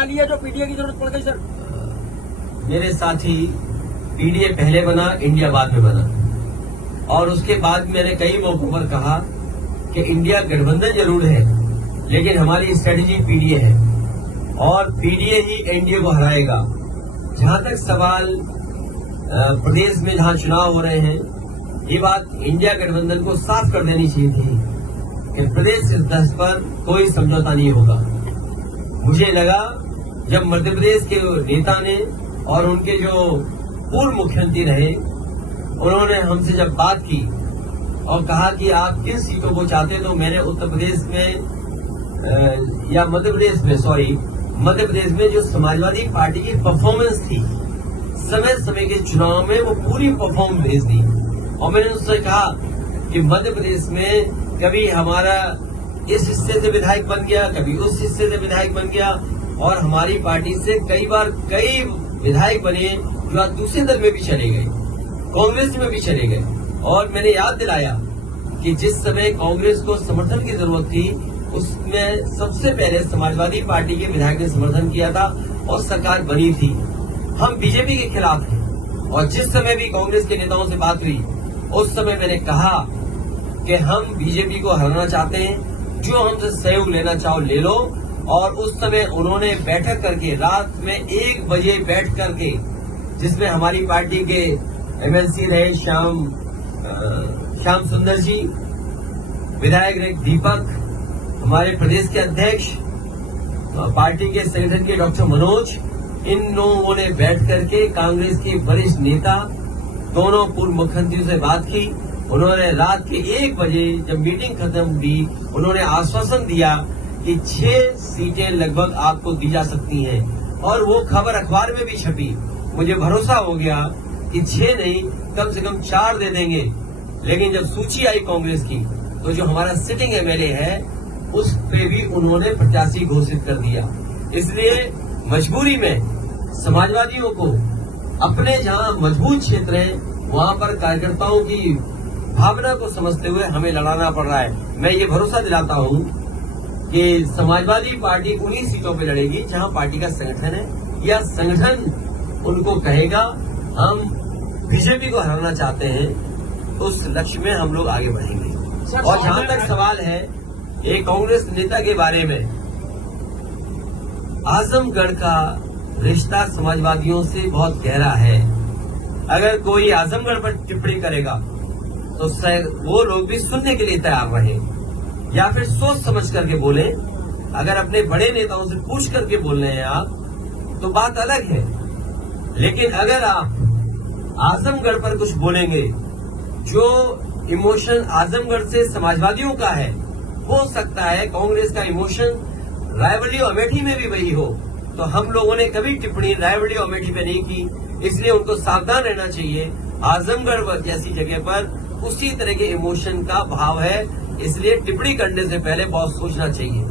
बना लिया जो पीडीए की जरूरत पड़ गई सर? मेरे साथी, पीडीए पहले बना, इंडिया बाद में बना। और उसके बाद मैंने कई मौकों पर कहा कि इंडिया गठबंधन जरूर है, लेकिन हमारी स्ट्रेटेजी पीडीए है और पीडीए ही एनडीए को हराएगा। जहां तक सवाल प्रदेश में जहां चुनाव हो रहे हैं, ये बात इंडिया गठबंधन को साफ कर देनी चाहिए थी कि प्रदेश स्तर पर कोई समझौता नहीं होगा। मुझे लगा जब मध्य प्रदेश के नेता ने और उनके जो पूर्व मुख्यमंत्री रहे, उन्होंने हमसे जब बात की और कहा कि आप किन सीटों को चाहते, तो मैंने उत्तर प्रदेश में या मध्य प्रदेश में जो समाजवादी पार्टी की परफॉर्मेंस थी समय समय के चुनाव में, वो पूरी परफॉर्मेंस भेज दी। और मैंने उससे कहा कि मध्य प्रदेश में कभी हमारा इस हिस्से से विधायक बन गया, कभी उस हिस्से से विधायक बन गया, और हमारी पार्टी से कई बार कई विधायक बने जो आज दूसरे दल में भी चले गए, कांग्रेस में भी चले गए। और मैंने याद दिलाया कि जिस समय कांग्रेस को समर्थन की जरूरत थी, उसमें सबसे पहले समाजवादी पार्टी के विधायक ने समर्थन किया था और सरकार बनी थी। हम बीजेपी के खिलाफ हैं और जिस समय भी कांग्रेस के नेताओं से बात हुई, उस समय मैंने कहा कि हम बीजेपी को हराना चाहते हैं, जो हमसे सहयोग लेना चाहो ले लो। और उस समय उन्होंने बैठक करके, रात में 1 बजे बैठ करके, जिसमें हमारी पार्टी के एमएलसी रहे श्याम सुंदर जी, विधायक रहे दीपक, हमारे प्रदेश के अध्यक्ष, पार्टी के संगठन के डॉक्टर मनोज, इन लोगों ने बैठ करके कांग्रेस के वरिष्ठ नेता, दोनों पूर्व मुख्यमंत्रियों से बात की। उन्होंने रात के 1 बजे जब मीटिंग खत्म हुई, उन्होंने आश्वासन दिया कि 6 सीटें लगभग आपको दी जा सकती हैं। और वो खबर अखबार में भी छपी। मुझे भरोसा हो गया कि 6 नहीं, कम से कम 4 दे देंगे। लेकिन जब सूची आई कांग्रेस की, तो जो हमारा सिटिंग एमएलए है, उस पे भी उन्होंने प्रत्याशी घोषित कर दिया। इसलिए मजबूरी में समाजवादियों को अपने जहां मजबूत क्षेत्र है, वहां पर कार्यकर्ताओं की भावना को समझते हुए हमें लड़ाना पड़ रहा है। मैं ये भरोसा दिलाता हूं कि समाजवादी पार्टी उन्हीं सीटों पे लड़ेगी जहां पार्टी का संगठन है, या संगठन उनको कहेगा हम बीजेपी को हराना चाहते हैं, उस लक्ष्य में हम लोग आगे बढ़ेंगे। और जहां तक सवाल है एक कांग्रेस नेता के बारे में, आजमगढ़ का रिश्ता समाजवादियों से बहुत गहरा है। अगर कोई आजमगढ़ पर टिप्पणी करेगा तो वो लोग भी सुनने के लिए तैयार रहे, या फिर सोच समझ करके बोले। अगर अपने बड़े नेताओं से पूछ करके बोल रहे हैं आप, तो बात अलग है। लेकिन अगर आप आजमगढ़ पर कुछ बोलेंगे, जो इमोशन आजमगढ़ से समाजवादियों का है, हो सकता है कांग्रेस का इमोशन रायबरेली अमेठी में भी वही हो। तो हम लोगों ने कभी टिप्पणी रायबरेली अमेठी पे नहीं की, इसलिए उनको सावधान रहना चाहिए। आजमगढ़ जैसी जगह पर उसी तरह के इमोशन का भाव है, इसलिए टिप्पणी करने से पहले बहुत सोचना चाहिए।